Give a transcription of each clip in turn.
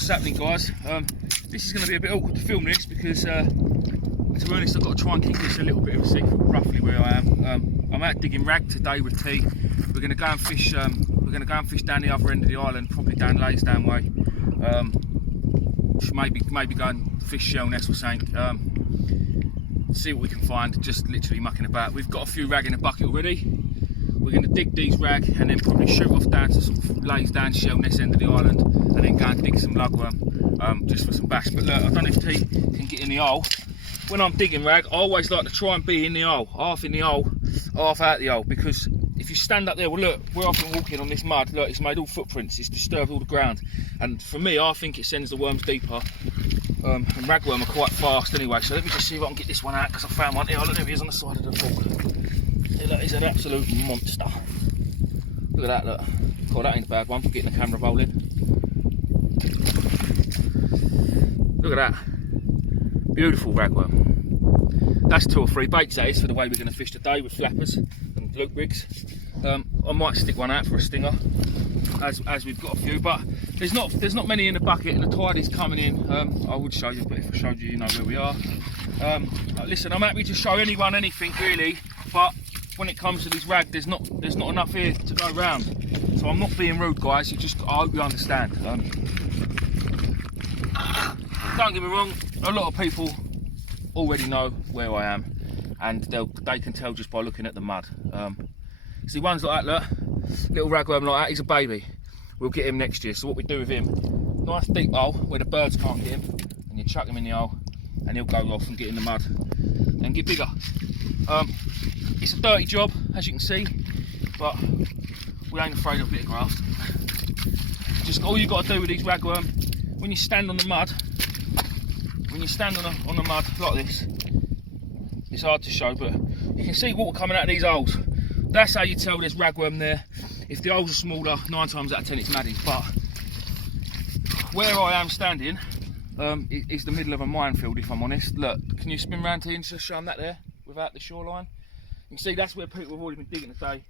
what's happening, guys. This is going to be a bit awkward to film this because, to be honest, I've got to try and keep this a little bit of a secret, roughly where I am. I'm out digging rag today with T. We're going to go and fish. We're going to go and fish down the other end of the island, probably down Laysdown way. Maybe go and fish shell nest or something. See what we can find. Just literally mucking about. We've got a few rag in a bucket already. We're going to dig these rag and then probably shoot off down to sort of Laysdown shell nest end of the island, and then go and dig some lugworm just for some bass. But look, I don't know if T can get in the hole. When I'm digging rag, I always like to try and be in the hole, half in the hole, half out the hole, because if you stand up there, well look, where I've been walking on this mud, look, it's made all footprints, it's disturbed all the ground, and for me, I think it sends the worms deeper. And ragworm are quite fast anyway, so let me just see if I can get this one out, because I found one here. Look, there he is on the side of the board. Look, he's an absolute monster. Look at that, look. God, that ain't a bad one for getting the camera rolling. Look at that. Beautiful ragworm. That's 2 or 3 baits, that is, for the way we're going to fish today with flappers and loop rigs. I might stick one out for a stinger, as we've got a few, but there's not many in the bucket, and the tide is coming in. I would show you, but if I showed you, you know where we are. Listen, I'm happy to show anyone anything really, but when it comes to this rag, there's not enough here to go round. So I'm not being rude, guys. I hope you understand. Don't get me wrong, a lot of people already know where I am, and they can tell just by looking at the mud. See, ones like that, look, little ragworm like that, he's a baby. We'll get him next year. So what we do with him, nice deep hole where the birds can't get him, and you chuck him in the hole, and he'll go off and get in the mud and get bigger. It's a dirty job, as you can see, but we ain't afraid of a bit of grass. Just all you got to do with these ragworm, when you stand on the mud, when you stand on the mud like this, it's hard to show, but you can see water coming out of these holes. That's how you tell there's ragworm there. If the holes are smaller, 9 times out of 10 it's maddie. But where I am standing is the middle of a minefield, if I'm honest. Look, can you spin round here and just show them that there, without the shoreline? You can see that's where people have already been digging today.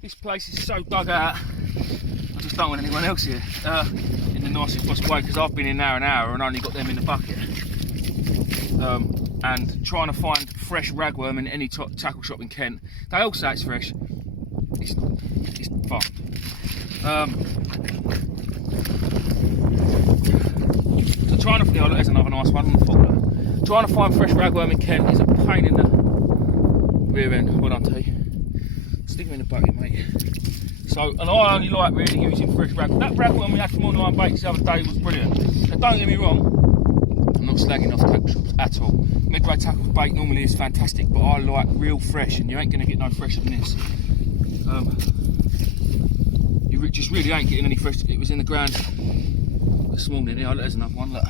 This place is so dug out, I just don't want anyone else here in the nicest possible way, because I've been in now an hour and only got them in the bucket. And trying to find fresh ragworm in any tackle shop in Kent, they all say it's fresh. It's not. It's fucked. So trying to, oh, look, there's another nice one on the folder. Trying to find fresh ragworm in Kent is a pain in the rear end. Well done, T. Stick them in the bucket, mate. So, and I only like really using fresh ragworm. That ragworm we had from online baits the other day was brilliant. Now, don't get me wrong, I'm not slagging off tackle shops at all. Midway tackle bait normally is fantastic, but I like real fresh, and you ain't going to get no fresher than this. You just really ain't getting any fresh. It was in the ground this morning. Here, there's another one. Look,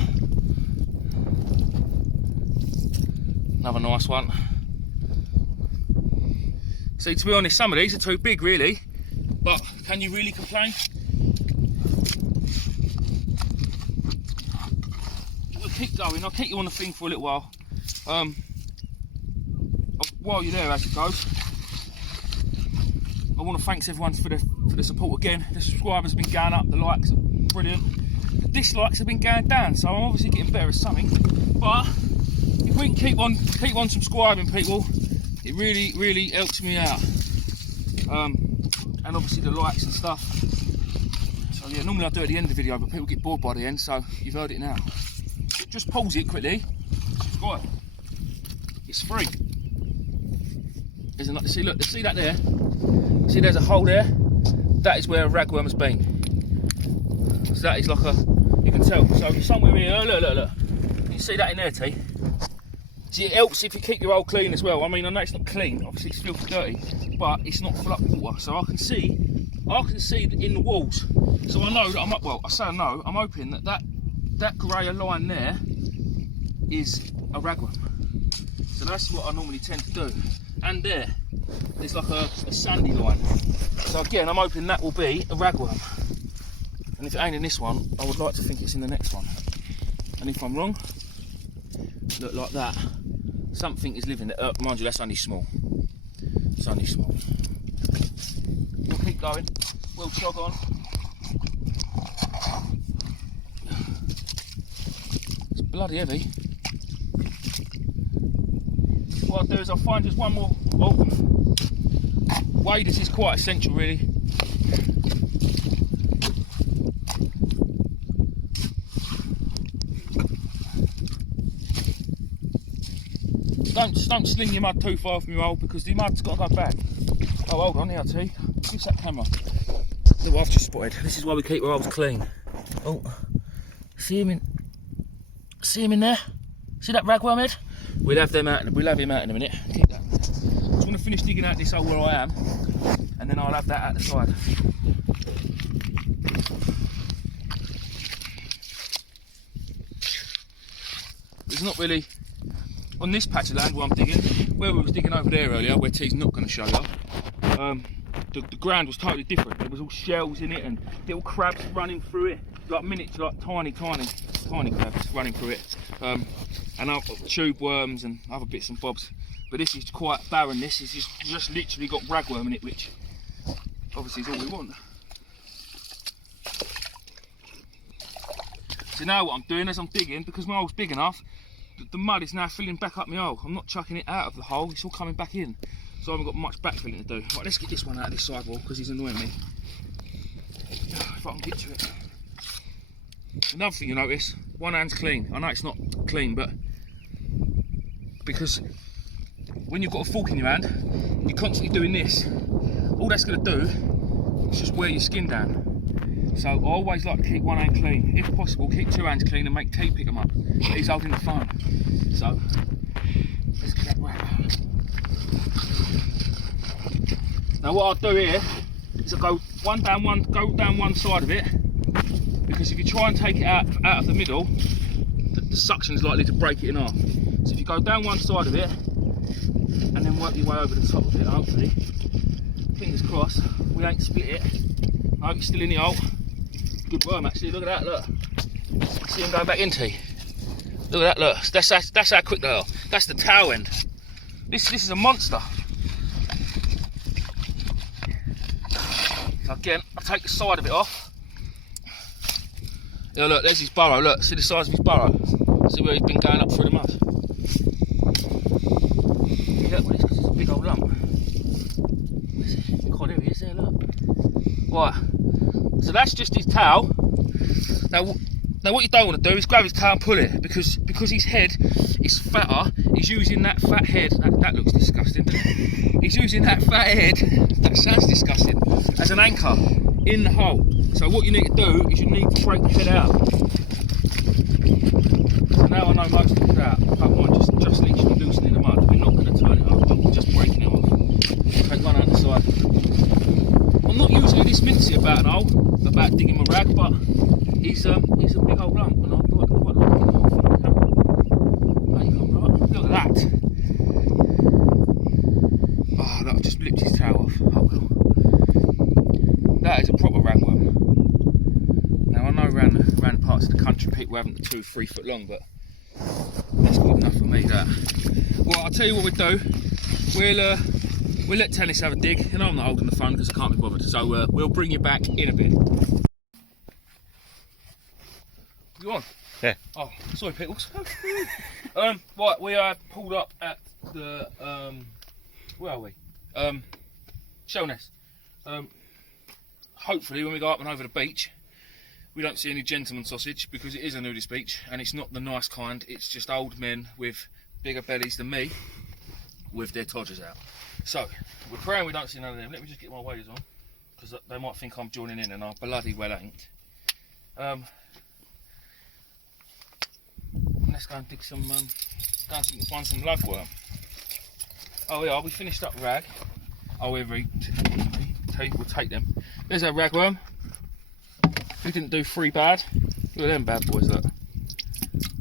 another nice one. See, to be honest, some of these are too big, really. But can you really complain? We'll keep going. I'll keep you on the thing for a little while. While you're there, as it goes, I want to thank everyone for the support again. The subscribers have been going up, the likes are brilliant. The dislikes have been going down, so I'm obviously getting better at something. But if we can keep on subscribing, people, it really helps me out. And obviously the likes and stuff. So yeah, normally I do it at the end of the video, but people get bored by the end, so you've heard it now. Just pause it quickly. Subscribe. It's free. Isn't it? See, look, see that there? See, there's a hole there. That is where a ragworm has been. So that is like a, you can tell. So somewhere here, look. You see that in there, T? See, it helps if you keep your hole clean as well. I mean, I know it's not clean, obviously it's filthy dirty, but it's not full up with water. So I can see in the walls. So I know that I'm up. Well, I say I know. I'm hoping that grey line there is a ragworm. So that's what I normally tend to do. And there's like a sandy line. So again, I'm hoping that will be a ragworm. And if it ain't in this one, I would like to think it's in the next one. And if I'm wrong, look like that, something is living there. Mind you, that's only small. It's only small. We'll keep going. We'll jog on. bloody heavy. What I'll do is I'll find just one more. Oh, waders is quite essential, really. Don't sling your mud too far from your hole because the mud's got to go back. Oh, hold on, here, T. Give us that camera. Look what I've just spotted. This is why we keep our holes clean. Oh, see him in there? See that ragworm head? We'll have him out in a minute. Keep that. I just want to finish digging out this hole where I am, and then I'll have that out the side. There's not really, on this patch of land where I'm digging, where we was digging over there earlier, where T's not going to show you, the ground was totally different. There was all shells in it and little crabs running through it, like miniature, like tiny crabs running through it, and tube worms and other bits and bobs. But this is quite barren. This is just literally got ragworm in it, which obviously is all we want. So now what I'm doing as I'm digging, because my hole's big enough, the mud is now filling back up my hole. I'm not chucking it out of the hole, it's all coming back in. So I haven't got much backfilling to do. Right, let's get this one out of this sidewall because he's annoying me. If I can get to it. Another thing you notice, one hand's clean. I know it's not clean, but because when you've got a fork in your hand, you're constantly doing this. All that's going to do is just wear your skin down. So I always like to keep one hand clean. If possible, keep two hands clean and make T pick them up. He's holding the phone. So let's get that right. Now what I'll do here is I'll go down one side of it, because if you try and take it out of the middle, the suction is likely to break it in half. So if you go down one side of it and then work your way over the top of it, hopefully, fingers crossed, we ain't split it. I hope it's still in the hole. Good worm actually, look at that, look. See him going back into. Look at that, look. That's how quick they are. That's the tail end. This is a monster. So again, I'll take the side of it off. Yeah, look, there's his burrow, look, see the size of his burrow. See where he's been going up through the mud. Yeah, well, it's because it's a big old lump. God, there he is there, look. Right, so that's just his tail. Now what you don't want to do is grab his tail and pull it, because his head is fatter, he's using that fat head, that looks disgusting, doesn't it? He's using that fat head, that sounds disgusting, as an anchor in the hole. So what you need to do is you need to break the head out. So now I know most of it's out, I don't mind just literally loosening the mud. We're not going to turn it up, I'm just breaking it off. Take one out the side. I'm not usually this mincy about an hole, about digging my rag, but he's a big old lump, and I'd quite like it off the camera. There you come, right? Look at that. Oh, look, I've just blipped his tail off. Oh well. That is a proper ragworm. Now I know around parts of the country people haven't the 2-3 foot long, but that's good enough for me, that. Well, I'll tell you what we'll do. We'll let Tennis have a dig, and I'm not holding the phone because I can't be bothered, so we'll bring you back in a bit. You on? Yeah. Oh, sorry, Pickles. Right, we are pulled up at the where are we? Shell Nest. Hopefully, when we go up and over the beach, we don't see any gentleman sausage, because it is a nudist beach, and it's not the nice kind. It's just old men with bigger bellies than me, with their todgers out. So we're praying we don't see none of them. Let me just get my waders on, because they might think I'm joining in, and I bloody well ain't. Let's go and dig some, go and see if we can find some lugworm. Oh yeah, we finished up rag. Oh, we'll take them. There's our ragworm. We didn't do 3 bad. Look at them bad boys, look.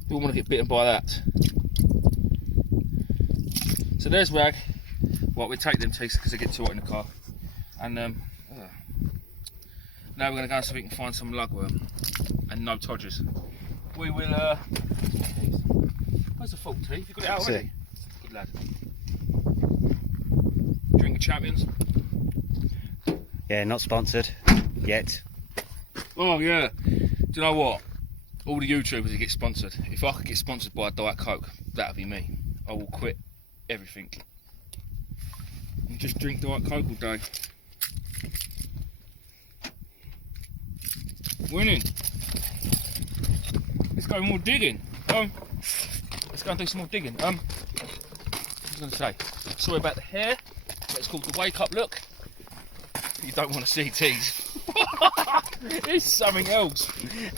We want to get bitten by that. So there's rag. Well, we'll take them teeth because they get too hot in the car. And now we're going to go and see if we can find some lugworm and no todgers. We will. Where's the fault, T? You got it out already? Good lad. Drink of champions. Yeah, not sponsored yet. Oh yeah. Do you know what? all the YouTubers that get sponsored. If I could get sponsored by a Diet Coke, that would be me. I will quit everything and just drink Diet Coke all day. Winning. Let's go more digging. Let's go and do some more digging. What was I going to say? Sorry about the hair. It's called the wake up look. You don't want to see tease. It's something else.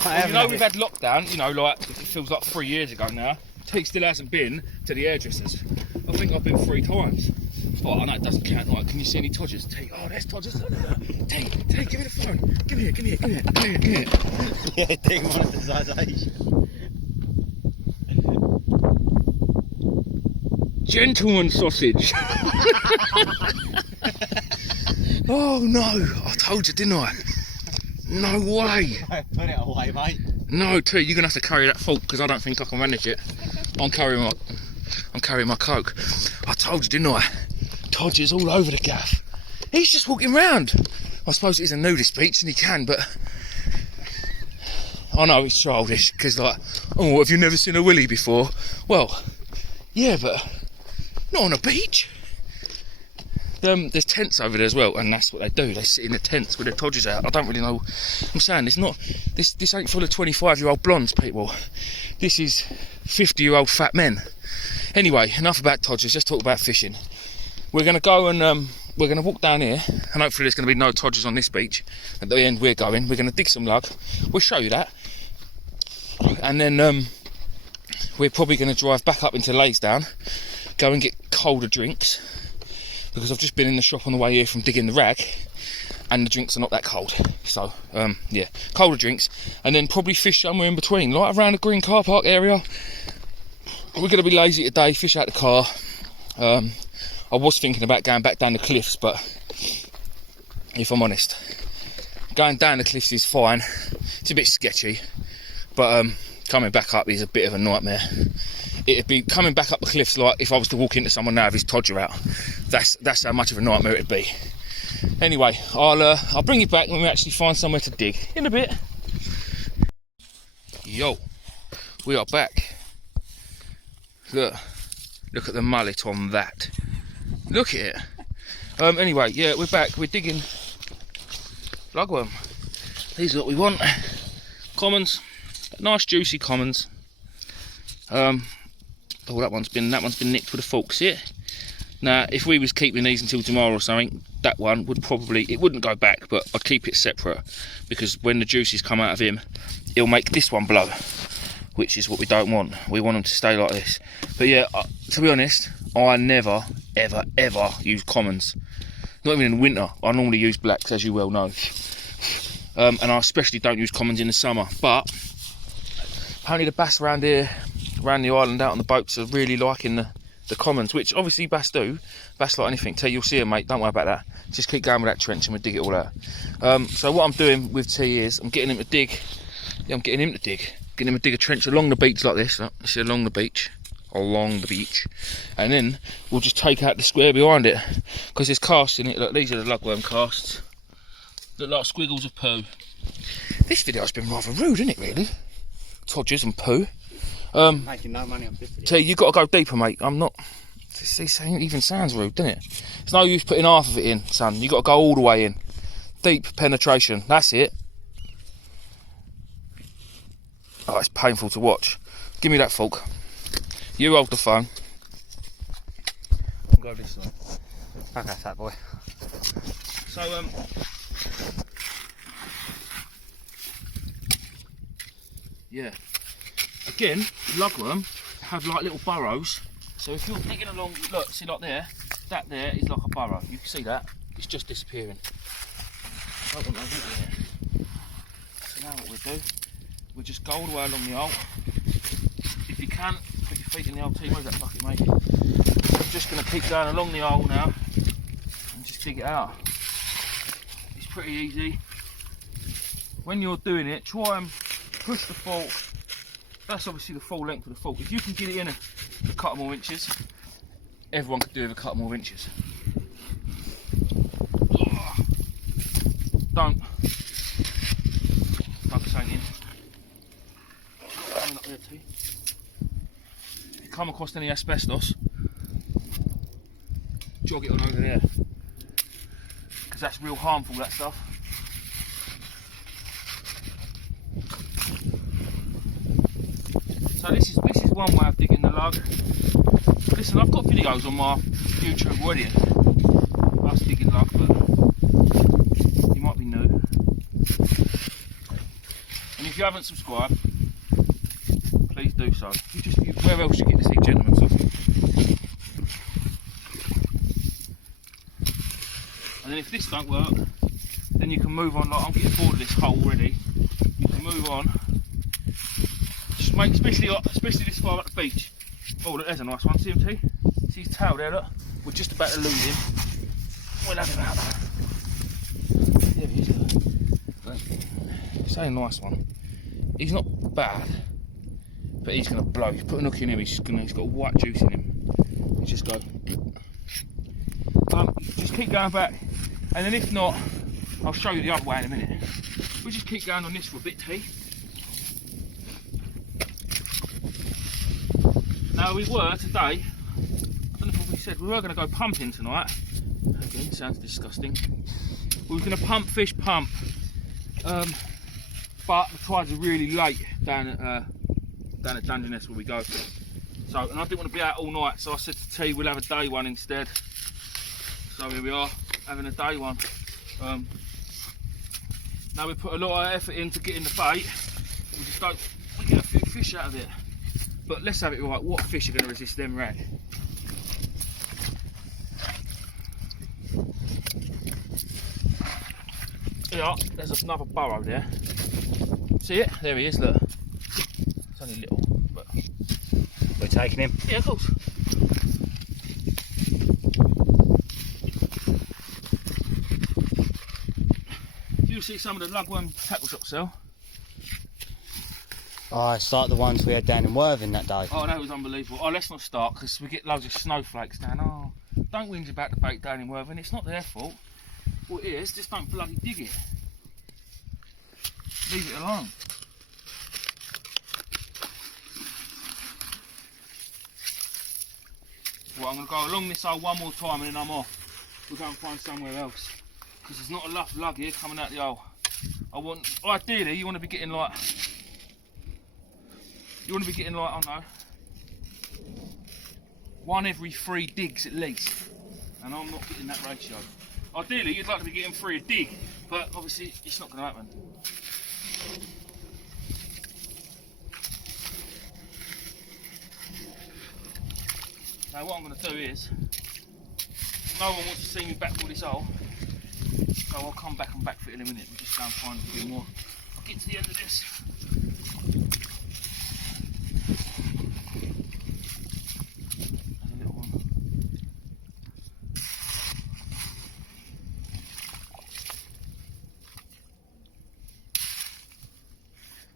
Well, you know we've had lockdown, you know, like it feels like 3 years ago now. T still hasn't been to the hairdressers. I think I've been 3 times. Oh, I know it doesn't count. Like, can you see any Todgers? T, oh, there's Todgers. T, give me the phone. Give me it. Yeah, demonetisation. Gentleman sausage. Oh no, I told you, didn't I? No way. Put it away, mate. No, T, you're gonna have to carry that fork because I don't think I can manage it. I'm carrying my Coke. I told you, didn't I? Todgers all over the gaff. He's just walking round. I suppose it is a nudist beach and he can, but I know it's childish because, like, oh, have you never seen a willy before? Well, yeah, but not on a beach. There's tents over there as well, and that's what they do. They sit in the tents with their Todgers out. I don't really know. I'm saying it's not. This ain't full of 25-year-old blondes, people. This is 50-year-old fat men. Anyway, enough about Todgers. Let's talk about fishing. We're going to go and we're going to walk down here, and hopefully there's going to be no Todgers on this beach. At the end, we're going to dig some lug. We'll show you that, and then we're probably going to drive back up into Laysdown, go and get colder drinks. Because I've just been in the shop on the way here from digging the rag, and the drinks are not that cold. So, yeah, colder drinks, and then probably fish somewhere in between, like around the green car park area. We're going to be lazy today, fish out the car. I was thinking about going back down the cliffs, but if I'm honest, going down the cliffs is fine. It's a bit sketchy, but coming back up is a bit of a nightmare. It'd be coming back up the cliffs like if I was to walk into someone now with his Todger out. That's how much of a nightmare it'd be. Anyway, I'll bring you back when we actually find somewhere to dig in a bit. Yo, we are back. Look at the mullet on that. Look at it. Anyway, yeah, we're back. We're digging lugworm. These are what we want. Commons, nice juicy commons. Oh, that one's been nicked with a fork. See it? Now, if we was keeping these until tomorrow or something, that one would probably, it wouldn't go back, but I'd keep it separate because when the juices come out of him, it'll make this one blow, which is what we don't want. We want them to stay like this. But yeah, to be honest, I never, ever, ever use commons. Not even in winter. I normally use blacks, as you well know. And I especially don't use commons in the summer. But apparently the bass around here, around the island out on the boats, are really liking the commons, which obviously bass do. Bass like anything. T, you'll see them, mate, don't worry about that. Just keep going with that trench and we'll dig it all out. So what I'm doing with T is I'm getting him to dig. Yeah, I'm getting him to dig a trench along the beach like this. See, along the beach, and then we'll just take out the square behind it because there's casts in it. Look, these are the lugworm casts. Look like squiggles of poo. This video's been rather rude, isn't it, really? Todgers and poo. Making no money on this video. T, you've got to go deeper, mate. I'm not. This even sounds rude, doesn't it? It's no use putting half of it in, son. You've got to go all the way in. Deep penetration. That's it. Oh, it's painful to watch. Give me that fork. You hold the phone. I'll go this way. Okay, fat boy. So, yeah. Again, lugworm have like little burrows. So if you're digging along, look, see like there, that there is like a burrow. You can see that. It's just disappearing. I don't want those in there. So now what we do, we just go all the way along the hole. If you can, put your feet in the hole. Where's that bucket, mate? I'm just going to keep going along the hole now and just dig it out. It's pretty easy. When you're doing it, try and push the fork. That's obviously the full length of the fork. If you can get it in a couple more inches, everyone could do with a couple more inches. Don't plug something in. come across any asbestos, jog it on over there, because that's real harmful, that stuff. So this is one way of digging the lug. Listen, I've got videos on my YouTube already, us digging lug, but you might be new. And if you haven't subscribed, please do so. Where else you get to see gentlemen talking? And then if this don't work, then you can move on. Like, I'm getting bored of this hole already. You can move on. Just make, especially this far up the beach. Oh, look, there's a nice one. See him, T? See his tail there, look? We're just about to lose him. We'll have him out there. There he is, look. It's a nice one. He's not bad, but he's going to blow. He's put a hook in him, he's got white juice in him. You just go. Just keep going back, and then if not, I'll show you the other way in a minute. We'll just keep going on this for a bit, T. Now we were today, I don't know if we said, we were going to go pumping tonight. Again, sounds disgusting. We were going to pump, but the tides are really late down at Dungeness where we go. So, and I didn't want to be out all night, so I said to T, we'll have a day one instead. So here we are, having a day one. Now we put a lot of effort into getting the bait. We get a few fish out of it. But let's have it right. What fish are going to resist them rag? Yeah, there's another burrow there. See it? There he is, look. It's only little, but... We're taking him? Yeah, of course. You see some of the lugworm tackle shop sell? Oh, it's like the ones we had down in Worthing that day. Oh, that was unbelievable. Oh, let's not start, because we get loads of snowflakes down. Oh, don't whinge about the bait down in Worthing. It's not their fault. Well, it is, just don't bloody dig it. Leave it alone. Well, I'm going to go along this hole one more time and then I'm off. We'll go and find somewhere else. Because there's not enough lug here coming out the hole. Ideally, you want to be getting like, I don't know, 1 every 3 digs at least. And I'm not getting that ratio. Ideally, you'd like to be getting 3 a dig, but obviously it's not going to happen. Now what I'm going to do is, no one wants to see me back for this hole, so I'll come back and backfill in a minute. We'll just go and find a few more. I'll get to the end of this. There's a little one.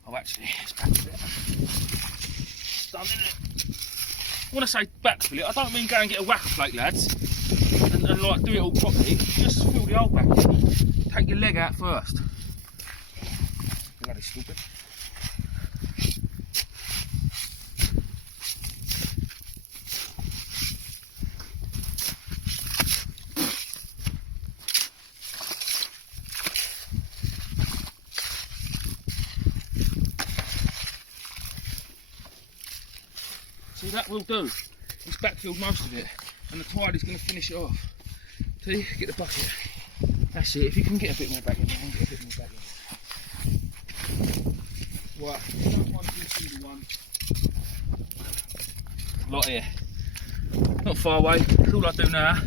Oh, actually, it's back a bit. It's done, isn't it? When I say backfill it, I don't mean go and get a whacker plate, lads, and like do it all properly. Just fill the hole back in. Take your leg out first. Bloody stupid. See, that will do. It's backfilled most of it, and the tide is going to finish it off. See, get the bucket. That's it. If you can get a bit more back in there, get a bit more back in. Right, one, single one. Lot here. Not far away. That's all I do now.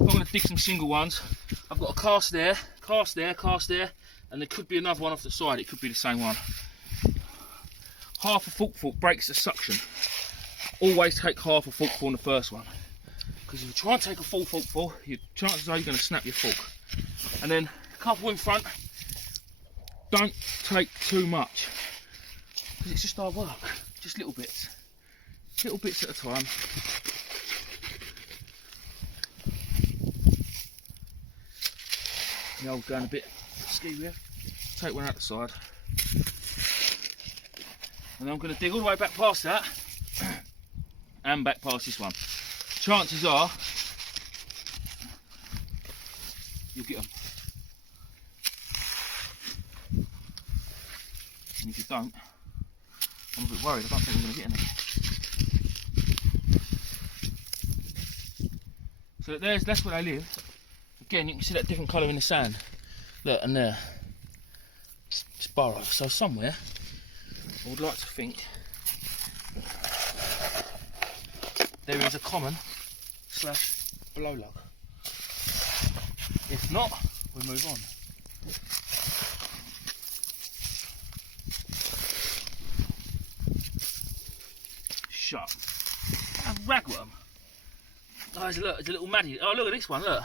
I'm going to dig some single ones. I've got a cast there, and there could be another one off the side. It could be the same one. Half a forkful breaks the suction. Always take half a forkful on the first one, because if you try and take a full forkful, your chances are you're going to snap your fork. And then a couple in front. Don't take too much, because it's just hard work. Just little bits at a time. The old going a bit ski with. Take one out the side, and I'm going to dig all the way back past that. and back past this one. Chances are you'll get them. And if you don't, I'm a bit worried. I don't think I'm going to get any. So that's where they live. Again, you can see that different colour in the sand. Look, and there. It's burrow. So somewhere, I would like to think there is a common / blow lug. If not, we move on. Shut. A ragworm. Oh, there's a little maddie. Oh, look at this one, look.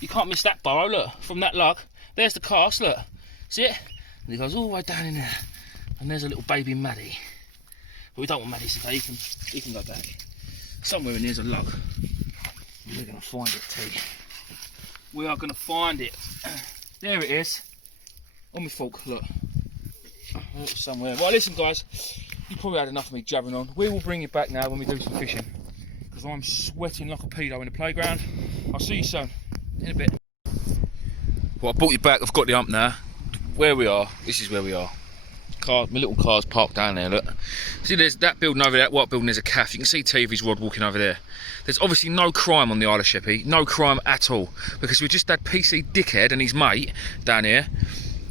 You can't miss that burrow, look, from that lug. There's the cast, look. See it? And it goes all the way down in there. And there's a little baby maddie. But we don't want maddies today, he can go back. Somewhere in there's a lug. We're going to find it, T. We are going to find it. There it is. On my fork, look. Somewhere. Well, listen, guys. You probably had enough of me jabbering on. We will bring you back now when we do some fishing. Because I'm sweating like a pedo in the playground. I'll see you soon. In a bit. Well, I brought you back. I've got the ump now. Where we are, this is where we are. My little car's parked down there, look. See, there's that building over there, that white building, there's a calf. You can see TV's rod walking over there. There's obviously no crime on the Isle of Sheppey, no crime at all. Because we just had PC Dickhead and his mate down here.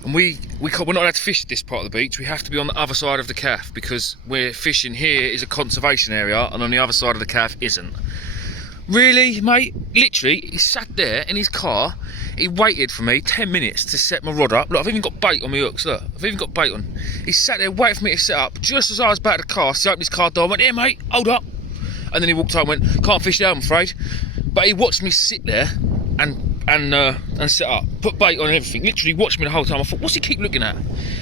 And we're not allowed to fish this part of the beach. We have to be on the other side of the calf because we're fishing here is a conservation area and on the other side of the calf isn't. Really, mate? Literally, he sat there in his car. He waited for me 10 minutes to set my rod up. Look, I've even got bait on my hooks, look. I've even got bait on. He sat there waiting for me to set up. Just as I was back to the car, he opened his car door, I went, here mate, hold up. And then he walked out and went, can't fish there, I'm afraid. But he watched me sit there and set up. Put bait on and everything. Literally watched me the whole time. I thought, what's he keep looking at?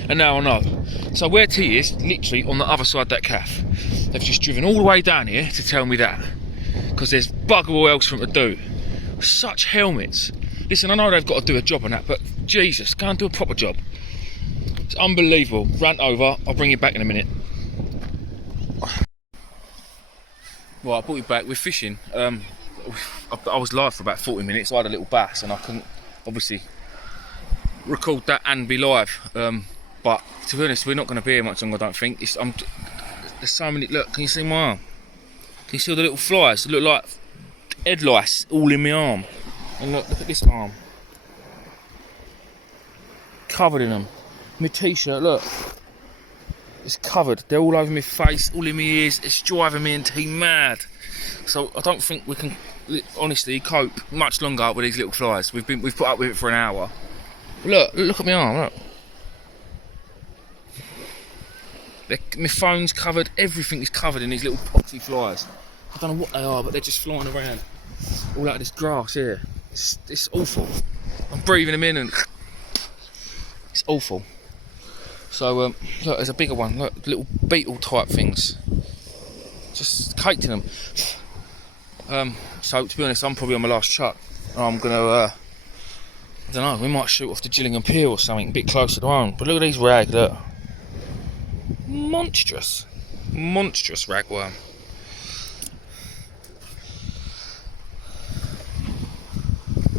And now I know. So where T is, literally on the other side of that calf. They've just driven all the way down here to tell me that. Because there's bugger all else for them to do. Such helmets. Listen, I know they've got to do a job on that, but Jesus, go and do a proper job. It's unbelievable. Rant over. I'll bring you back in a minute. Well, I brought you back. We're fishing. I was live for about 40 minutes. I had a little bass and I couldn't, obviously, record that and be live. But to be honest, we're not going to be here much longer, I don't think. There's so many. Look, can you see my arm? Can you see all the little flies? They look like head lice all in my arm. And look at this arm. Covered in them. My t-shirt, look. It's covered. They're all over my face, all in my ears. It's driving me and T mad. So I don't think we can, honestly, cope much longer with these little flies. We've put up with it for an hour. Look at my arm, look. My phone's covered, everything is covered in these little poxy flies. I don't know what they are, but they're just flying around. All out of this grass here. It's awful. I'm breathing them in and it's awful. So look, there's a bigger one. Look, little beetle type things. Just caked in them. So to be honest, I'm probably on my last chuck. I'm gonna, I don't know. We might shoot off the Gillingham Pier or something a bit closer to home. But look at these rag. Look, monstrous ragworm.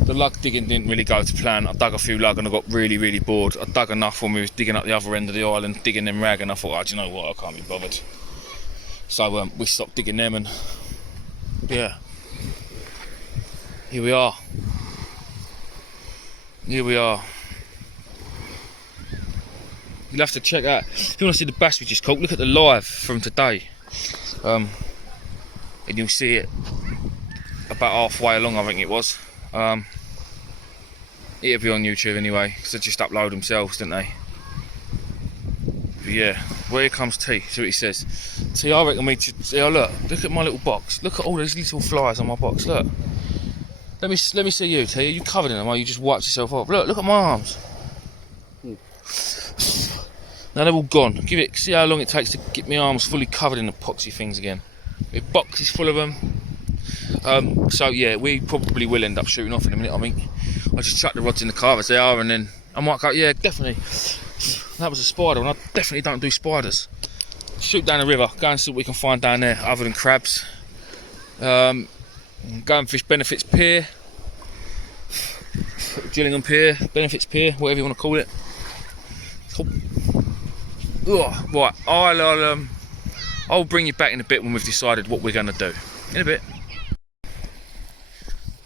The lug digging didn't really go to plan. I dug a few lug and I got really bored. I dug enough when we was digging up the other end of the island, digging them rag, and I thought, oh, do you know what, I can't be bothered. So we stopped digging them and yeah, here we are. You'll have to check out, if you want to see the bass we just caught, look at the live from today. And you'll see it about halfway along, I think it was. It'll be on YouTube anyway, because they just upload themselves, didn't they? But yeah, well, here comes T. See what he says. T, I reckon we should. Oh, look at my little box. Look at all these little flies on my box. Look. Let me see you, T. Are you covered in them? Or you just wiped yourself off? Look at my arms. Now they're all gone. See how long it takes to get my arms fully covered in epoxy things again. My box is full of them. So yeah, we probably will end up shooting off in a minute, I think. I just chuck the rods in the car as they are, and then I might go, yeah, definitely. That was a spider, and I definitely don't do spiders. Shoot down the river, go and see what we can find down there, other than crabs. Go and fish Benefits Pier, Gillingham Pier, Benefits Pier, whatever you want to call it. Cool. Oh, right, I'll bring you back in a bit when we've decided what we're going to do. In a bit.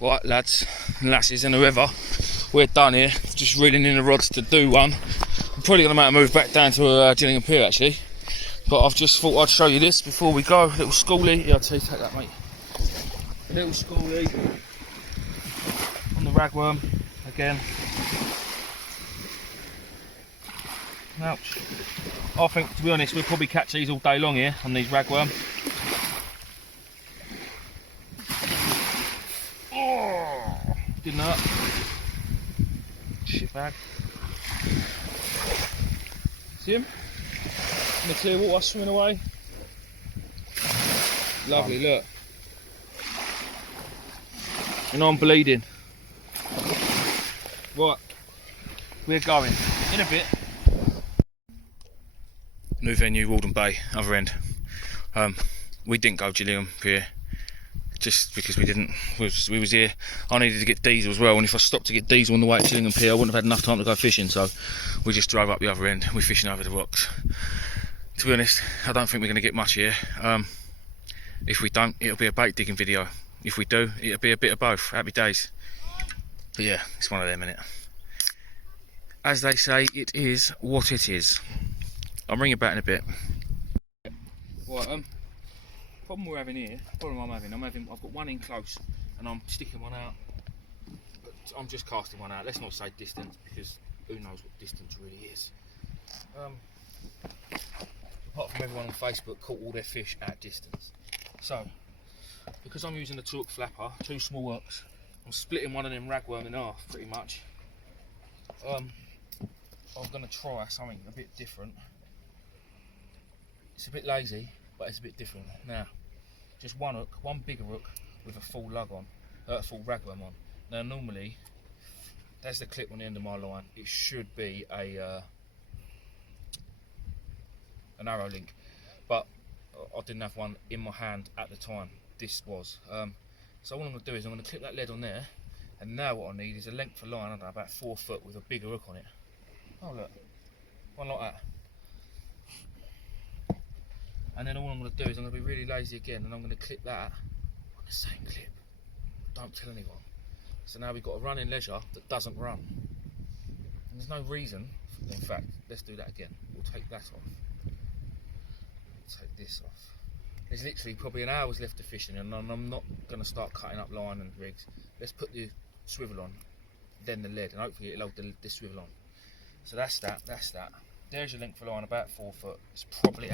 Right, lads and lasses and whoever, we're done here. Just reeling in the rods to do one. I'm probably going to make a move back down to Gillingham Pier actually. But I've just thought I'd show you this before we go. A little schoolie. Yeah, I'll tell you, take that, mate. A little schoolie on the ragworm again. Ouch. I think, to be honest, we'll probably catch these all day long here on these ragworm. Oh, didn't hurt. Shit bag. See him? In the clear water swimming away. Lovely, look. And I'm bleeding. Right, we're going in a bit. New venue, Walden Bay, other end. We didn't go Gillingham Pier just because we was here. I needed to get diesel as well, and if I stopped to get diesel on the way to Gillingham Pier, I wouldn't have had enough time to go fishing. So we just drove up the other end. We're fishing over the rocks. To be honest, I don't think we're going to get much here. If we don't, it'll be a bait digging video. If we do, it'll be a bit of both. Happy days. But yeah, it's one of them, innit? As they say, it is what it is. I'll bring you back in a bit. Right, problem we're having here, I've got one in close and I'm sticking one out. But I'm just casting one out. Let's not say distance because who knows what distance really is. Apart from everyone on Facebook caught all their fish at distance. So, because I'm using the Torque flapper, 2 small hooks, I'm splitting one of them ragworm in half pretty much. I'm going to try something a bit different. It's a bit lazy, but it's a bit different. Now, just one hook, one bigger hook with a full lug on, full ragworm on. Now normally, that's the clip on the end of my line. It should be an arrow link, but I didn't have one in my hand at the time. This was. So what I'm going to do is I'm going to clip that lead on there, and now what I need is a length of line, I don't know, about 4 foot with a bigger hook on it. Oh look, one like that. And then all I'm going to do is I'm going to be really lazy again, and I'm going to clip that on the same clip. Don't tell anyone. So now we've got a running leisure that doesn't run. And there's no reason, in fact, let's do that again. We'll take that off. Take this off. There's literally probably an hour's left of fishing, and I'm not going to start cutting up line and rigs. Let's put the swivel on, then the lead, and hopefully it'll hold the swivel on. So that's that. There's your length of line, about 4 foot. It's probably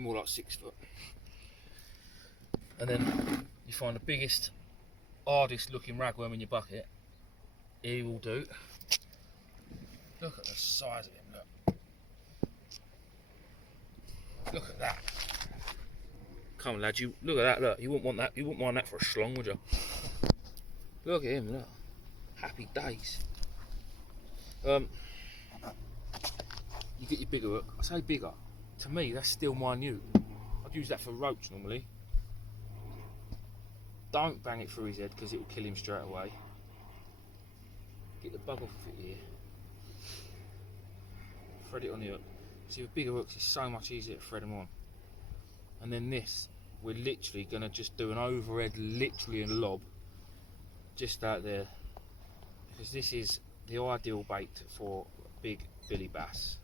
more like 6 foot. And then you find the biggest, hardest looking ragworm in your bucket. He will do. Look at the size of him, look. Look at that. Come on, lad, you look at that, look. You wouldn't want that, you wouldn't mind that for a schlong, would you? Look at him, look. Happy days. You get your bigger hook. I say bigger. To me, that's still minute. I'd use that for roach normally. Don't bang it through his head because it will kill him straight away. Get the bug off of it here. Thread it on the hook. See, with bigger hooks, it's so much easier to thread them on. And then this, we're literally going to just do an overhead, literally a lob, just out there. Because this is the ideal bait for big billy bass.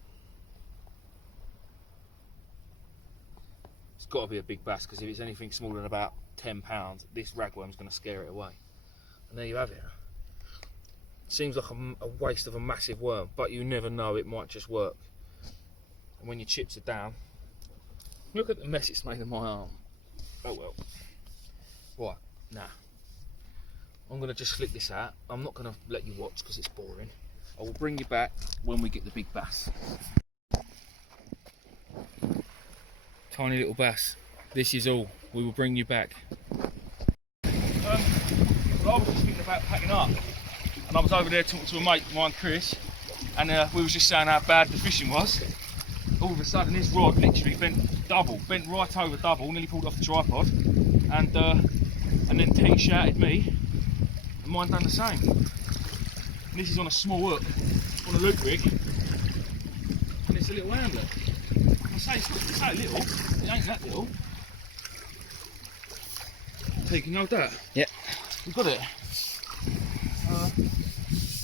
It's got to be a big bass, because if it's anything smaller than about 10 pounds, this ragworm's going to scare it away. And there you have it. Seems like a waste of a massive worm, but you never know, it might just work. And when your chips are down, look at the mess it's made of my arm. Oh well. Right, now, I'm going to just flick this out. I'm not going to let you watch because it's boring. I will bring you back when we get the big bass. Tiny little bass. This is all. We will bring you back. Well, I was just thinking about packing up, and I was over there talking to a mate of mine, Chris, and we was just saying how bad the fishing was. All of a sudden, this rod literally bent double, bent right over double, nearly pulled off the tripod, and then T shouted me, and mine done the same. And this is on a small hook, on a loop rig, and it's a little handler. I say it's so little, it ain't that little. T, can you hold that? Yep. You got it?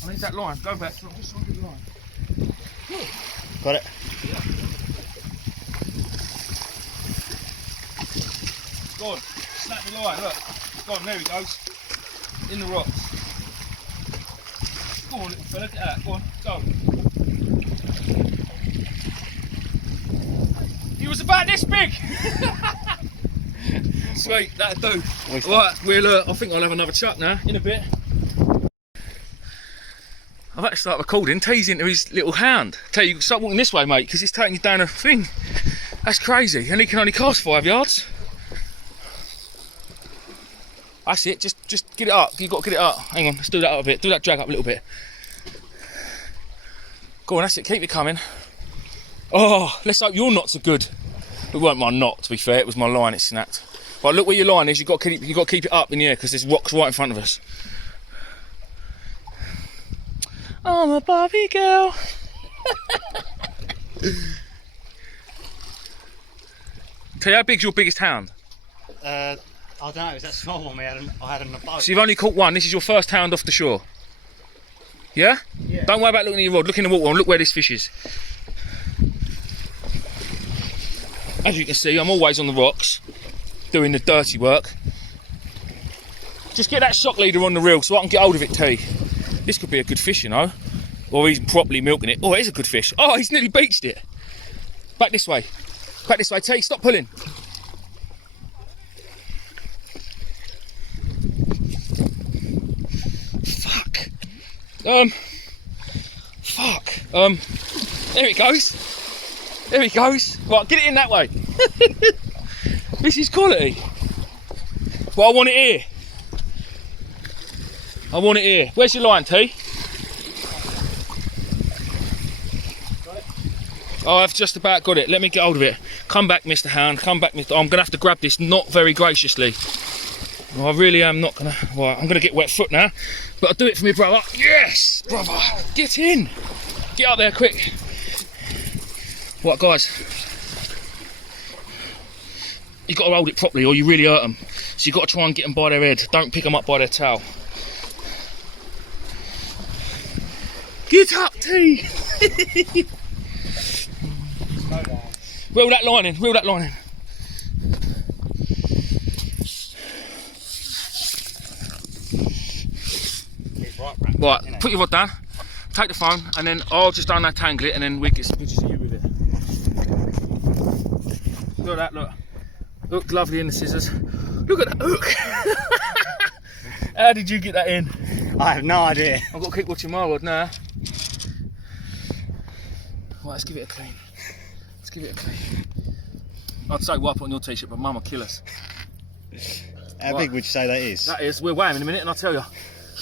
I need that line, go back, just try and get the line. Good. Got it. Yeah. Go on, snap the line, look. Go on, there he goes. In the rocks. Go on, little fella, get out. Go on, go. He was about this big! Sweet, that'll do. Right, I think I'll have another chuck now, in a bit. I've had to start recording, T's into his little hound. Tell you, start walking this way, mate, because it's taking you down a thing. That's crazy, and he can only cast 5 yards. That's it, just get it up, you've got to get it up. Hang on, let's do that up a bit, do that drag up a little bit. Go on, that's it, keep it coming. Oh, let's hope your knots are good. It weren't my knot, to be fair, it was my line, it snapped. But look where your line is, you've got to keep it up in the air, because there's rocks right in front of us. I'm a Barbie girl. Tell you, how big's your biggest hound? I don't know, it was that small one I had on the boat. So you've only caught one, this is your first hound off the shore? Yeah? Yeah. Don't worry about looking at your rod, look in the water and look where this fish is. As you can see, I'm always on the rocks, doing the dirty work. Just get that shock leader on the reel so I can get hold of it, T. This could be a good fish, you know. Or he's properly milking it. Oh, it is a good fish. Oh, he's nearly beached it. Back this way. Back this way, T, stop pulling. Fuck. There it goes. There he goes. Right, get it in that way. This is quality. Well, I want it here. I want it here. Where's your line, T? Got it? Oh, I've just about got it. Let me get hold of it. Come back, Mr. Hound. Come back, Mr. I'm going to have to grab this not very graciously. Well, I really am not going to... Well, I'm going to get wet foot now. But I'll do it for me, brother. Yes, brother. Get in. Get up there, quick. What, guys? You've got to hold it properly or you really hurt them. So you've got to try and get them by their head. Don't pick them up by their tail. Get up, T! Reel that line in, reel that line in. Right, put your rod down, take the phone, and then I'll just untangle it, and then we get some pictures of you with it. Look at that, look. Look lovely in the scissors. Look at that hook! How did you get that in? I have no idea. I've got to keep watching my rod now. Right, let's give it a clean. Let's give it a clean. I'd say wipe it on your t-shirt, but Mum will kill us. How big would you say that is? That is, we'll weigh him in a minute and I'll tell you.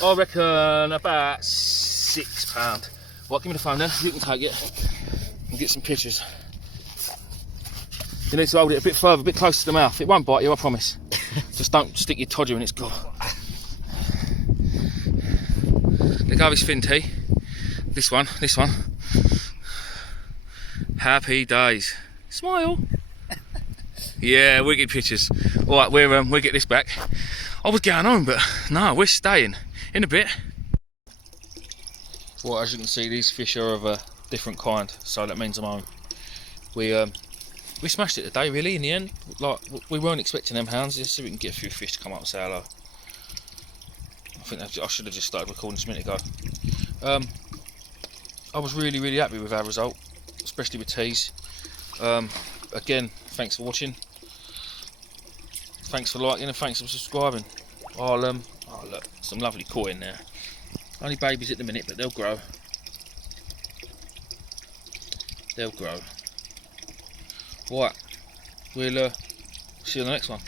I reckon about £6. Right, give me the phone then, you can take it and get some pictures. You need to hold it a bit further, a bit closer to the mouth. It won't bite you, I promise. Just don't stick your todger in its gore. Let go of his fin, T. This one. Happy days. Smile. Yeah, wicked pictures. Alright, we'll get this back. I was going home, but no, we're staying. In a bit. Well, as you can see, these fish are of a different kind, so that means I'm home. We smashed it today, really, in the end. Like, we weren't expecting them hounds. Just see if we can get a few fish to come up and say hello. I think I should have just started recording this a minute ago. I was really, really happy with our result, especially with T's. Again, thanks for watching. Thanks for liking and thanks for subscribing. Oh look, some lovely koi in there. Only babies at the minute, but they'll grow. They'll grow. Right, we'll see you on the next one.